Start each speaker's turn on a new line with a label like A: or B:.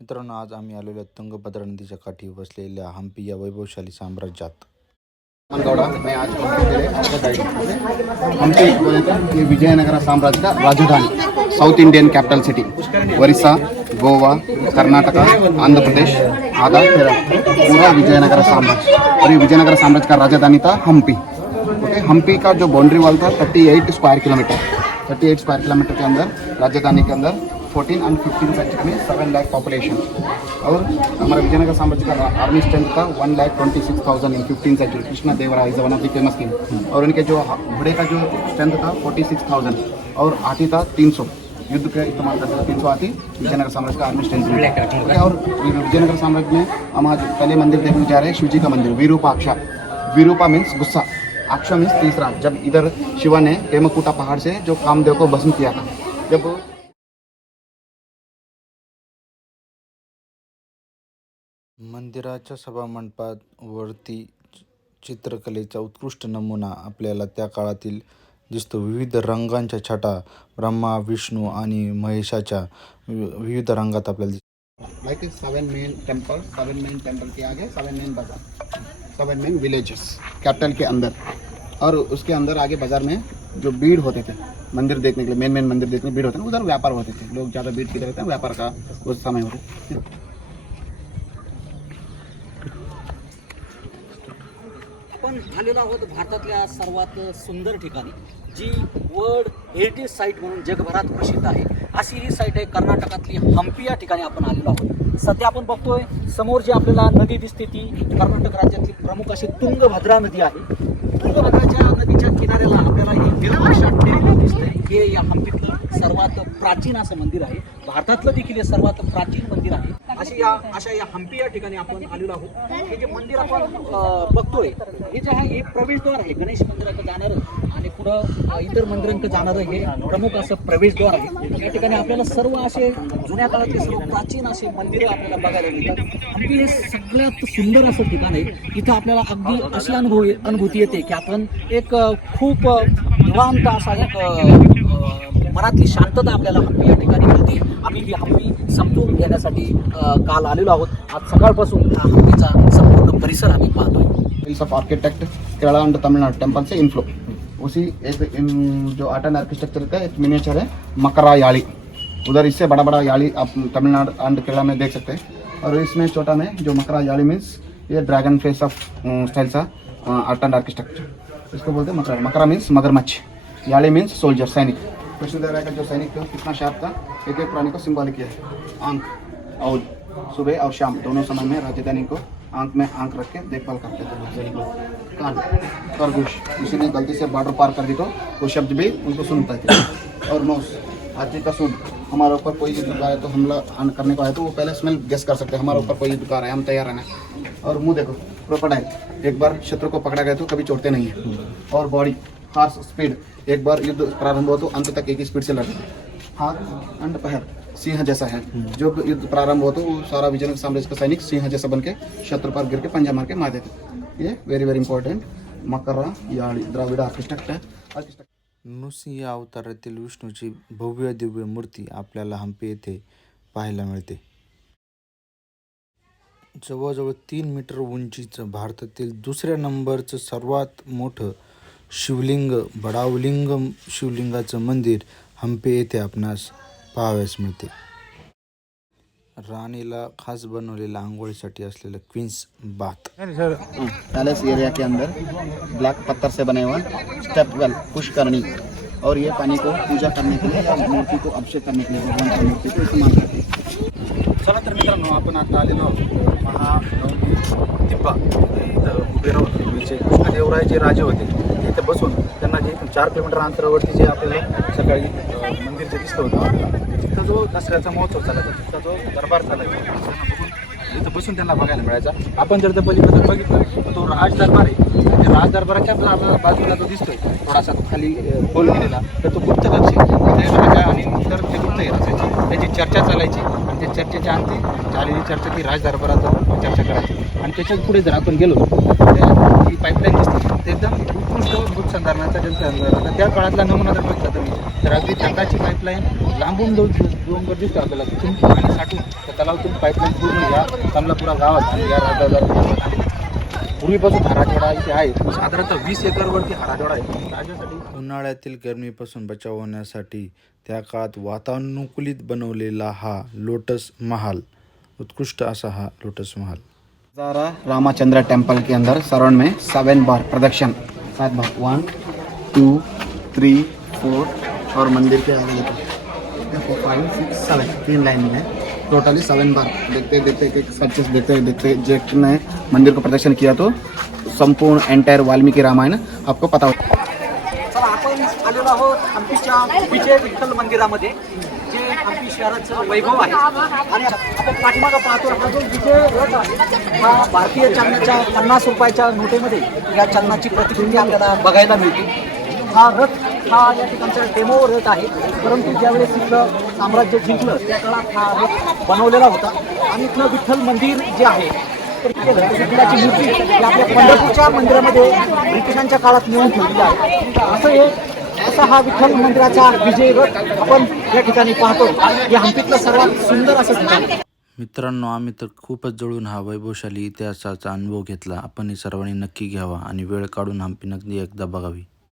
A: मित्रांनो आज आम्ही आलेलो तुंगभद्रा नदीच्या काठी वसलेल्या हम्पी या वैभवशाली साम्राज्यात.
B: हम्पी विजयनगर साम्राज्य का राजधानी south Indian capital city Orissa Goa Karnataka Andhra Pradesh आधा पूरा विजयनगर साम्राज्य और ये विजयनगर साम्राज्य का राजधानी था हम्पी. ओके हम्पी का जो बाउंड्री वॉल था 38 स्क्वायर किलोमीटर 38 स्क्वायर किलोमीटर के अंदर राजधानी के अंदर 14 एंड 15 सेंचुरी में 7 लाख पॉपुलेशन और हमारा विजयनगर साम्राज्य का आर्मी स्ट्रेंथ था one lakh twenty six thousand in fifteen century Krishna Devaraya is one of the famous king और इनके जो घोड़े का जो स्ट्रेंथ था फोर्टी सिक्स थाउज़ेंड और हाथी था तीन सौ। युद्ध का इस्तेमाल करते थे तीन सौ हाथी विजयनगर साम्राज्य का आर्मी स्ट्रेंथ और विजयनगर साम्राज्य में हम आज पहले मंदिर देखने जा रहे हैं शिव जी का मंदिर विरूपाक्षा। विरूपा मीन्स गुस्सा। अक्षा मीन्स तीसरा। जब इधर शिवा ने हेमकूटा पहाड़ से जो कामदेव को भस्म किया था जब
A: मंदिराच्या सभामंडपात वरती चित्रकलेचा उत्कृष्ट नमुना आपल्याला त्या काळातील दिसतो. विविध रंगांच्या छटा ब्रह्मा विष्णू आणि महेशाच्या वि- विविध रंगात आपल्याला दिस-
B: like seven main temple seven main temple के आगे seven main बाजार seven main villages कैपिटल के अंदर। और उसके अंदर आगे बाजार में जो भीड़ होते थे मंदिर देखने के लिए मेन मेन मंदिर देखने भीड़ होते थे उधर व्यापार होते थे। लोग ज़्यादा भीड़ की रहते हैं? व्यापार का उस समय होते
C: आपण आलेलो आहोत भारतातल्या सर्वात सुंदर ठिकाणी जी वर्ल्ड हेरिटेज साईट म्हणून जगभरात प्रसिद्ध आहे. अशी ही साईट आहे कर्नाटकातली हम्पी या ठिकाणी आपण आलेलो आहोत. सध्या आपण बघतोय समोर जी आपल्याला नदी दिसते ती कर्नाटक राज्यातली प्रमुख अशी तुंगभद्रा नदी आहे. तुंगभद्राच्या नदीच्या किनाऱ्याला आपल्याला हे विरूपाक्षा टेम्पल दिसतंय. हे या हम्पीतलं सर्वात प्राचीन असं मंदिर आहे. भारतातलं देखील हे सर्वात प्राचीन मंदिर आहे. अशी या अशा या हम्पी या ठिकाणी आपण आलेलो आहोत. हे जे मंदिर आपण बघतोय हे जे आहे हे प्रवेशद्वार आहे. गणेश मंदिराकडे जाणारं आणि पुढं इतर मंदिरांकडे जाणारं हे प्रमुख असं प्रवेशद्वार आहे. या ठिकाणी आपल्याला सर्व असे जुन्या काळातले सर्व प्राचीन असे मंदिरं आपल्याला बघायला मिळतात. हम्पी हे सगळ्यात सुंदर असं ठिकाण आहे. इथं आपल्याला अगदी अशी अनुभव अनुभूती येते की आपण एक खूप निवांत असा एक मनातली शांतता आपल्याला हम्पी या ठिकाणी मिळते आम्ही ही हम्पी समजून घेण्यासाठी काल आलेलो आहोत. आज सकाळपासून हा हम्पीचा संपूर्ण परिसर आम्ही पाहतोय.
B: Of architect Kerala and Tamil Nadu temple say inflow उसी एक इन जो आर्ट एंड आर्किटेक्चर का एक मिनिएचर है मकरा याली उधर इससे बड़ा बड़ा याली आप तमिलनाडु एंड केरला में देख सकते हैं। और इसमें छोटा में जो मकरा याली मीन्स ये ड्रैगन फेस ऑफ स्टाइल सा आर्ट एंड आर्किटेक्चर इसको बोलते हैं मकरा मकरा मीन्स मगरमच्छ. याली मीन्स सोल्जर सैनिक. कृष्णदेवराय का जो सैनिक था, कितना शार्प था? एक एक प्राणी को सिंबॉलिक किया है। आँख और सुबह और शाम, दोनों समय में राजधानी को आँख में आँख रख के देखभाल करते थे सैनिक लोग कान खरगोश गलती से बॉर्डर पार कर दी तो वो शब्द भी उनको सुनता थे। और नोस, हाथी का सूंड, हमारे ऊपर कोई युद्ध आए तो हमला करने को आए तो वो पहले स्मेल गेस कर सकते हैं, हमारे ऊपर कोई युद्ध है, हम तैयार रहना और मुँह देखो क्रोकोडाइल एक बार शत्रु को पकड़ा गया तो कभी छोड़ते नहीं है। और बॉडी फास्ट स्पीड. एक बार युद्ध प्रारंभ हो तो अंत तक एक ही स्पीड से लड़ते हाथ एंड पहर सिंह जैसा है. जो युद्ध प्रारंभ हो तो वो सारा विजयनगर साम्राज्य का सैनिक सिंह जैसा बन के शत्रु पर गिर के पंजा मार के मार देते. ये वेरी वेरी इंपॉर्टेंट मकर याळी द्राविड आर्किटेक्ट है.
A: नृसिंह या अवतारातील विष्णूची भव्य दिव्य मूर्ती आपल्याला हम्पी येथे पाहायला मिळते. जवळजवळ तीन मीटर उंचीचं भारतातील दुसऱ्या नंबरचं सर्वात मोठं शिवलिंग बडावलिंग शिवलिंगाचं मंदिर हम्पी येथे आपणास पाहावयास मिळते. राणीला खास बनवलेल्या आंघोळीसाठी असलेलं क्वीन्स बाथ
B: पैलेस एरिया के अंदर ब्लैक पत्थर से बने हुआ स्टेप वेल पुष्करणी और ये पानी को पूजा करने के लिए या मूर्ति को अभिषेक करने के लिए भगवान की मूर्ति को इस्तेमाल करते हैं।
D: चला तर मित्रांनो आपण आता आलेलो आहोत महानवमी दिब्बा इथं उभे राहून म्हणजे कृष्णदेवराय जे राजे होते. तिथे बसून त्यांना जे चार किलोमीटर अंतरावरती जे आपल्याला सकाळी मंदिर जे दिसलं होतं तिथं जो दसऱ्याचा महोत्सव चालायचा तिथं जो दरबार चालायचा त्यांना बघून तिथं बसून त्यांना बघायला मिळायचा. आपण जर त्या पलीकडे बघितलं तर तो राज दरबार आहे. त्या राज दरबाराच्या बाजूला जो दिसतोय थोडासा तो खाली अं, खोल गेलेला तर तो गुप्त कक्ष आणि नंतर ते गुप्त आहे असायची. त्याची चर्चा चालायची. चर्चेच्या अंती झालेली चर्चा ती राजदरबारात जाऊन चर्चा करायची. आणि त्याच्या पुढे जर आपण गेलो तर त्या ही पाईपलाईन दिसते. ते एकदम उत्कृष्ट दूध संधारणाचा जल त्या काळातला नमुना जर बघितला तुम्ही. तर अगदी टंकाची पाईपलाईन लांबून जाऊन डोंगर दिसतो आपल्याला. तिथून पाणी साठून त्या तलावातून पाईपलाईन पूर्ण या कमलापुरा गावात आणि या राजादार पूर्वीपासून हा राजवाडा इथे आहे. साधारणतः वीस एकरवरती हा राजवाडा आहे. राजासाठी
A: उन्हाळ्यातील गरमीपासून बचाव होण्यासाठी त्या काळात वातानुकूलित बनवलेला हा लोटस महाल, उत्कृष्ट असा हा लोटस महाल.
B: हजारा रामाचंद्र टेंपल के अंदर सराउंड में सेवन बार प्रदक्षिण. सात बार वन टू थ्री फोर और मंदिर के आगे देखो। फाइव सिक्स सेवन तीन लाइन में टोटली सेवन बार। देखते देखते, एक सक्सेस देखते देखते जिसने मंदिर को प्रदक्षिण किया तो संपूर्ण एंटायर वाल्मीकि रामायण आपको पता होगा
C: तर आपण आलेलो आहोत हम्पीच्या विजय विठ्ठल मंदिरामध्ये जे हम्पी शहराचं वैभव आहे. आणि आपण पाठीमागा पाहतो हा जो विजय रथ आहे हा भारतीय चलनाच्या पन्नास रुपयाच्या नोटेमध्ये या चलनाची प्रतिकृती आपल्याला बघायला मिळते. हा रथ हा या ठिकाणचा डेमो रथ आहे. परंतु ज्यावेळेस इथलं साम्राज्य जिंकलं त्या काळात हा रथ बनवलेला होता. आणि इथलं विठ्ठल मंदिर जे आहे विठ्ठलाची मूर्ती आपल्या पंढरपूरच्या मंदिरामध्ये ब्रिटिशांच्या काळात नेऊन ठेवली आहे. असं हे असा हा विठ्ठल मंदिराचा विजय रथ आपण या ठिकाणी पाहतो. हे हम्पीतलं सर्वात सुंदर असं ठिकाण
A: मित्रांनो आम्ही तर खूपच जळून हा वैभवशाली इतिहासाचा अनुभव घेतला. आपण सर्वांनी नक्की घ्यावा आणि वेळ काढून हम्पी नगदी एकदा बघावी.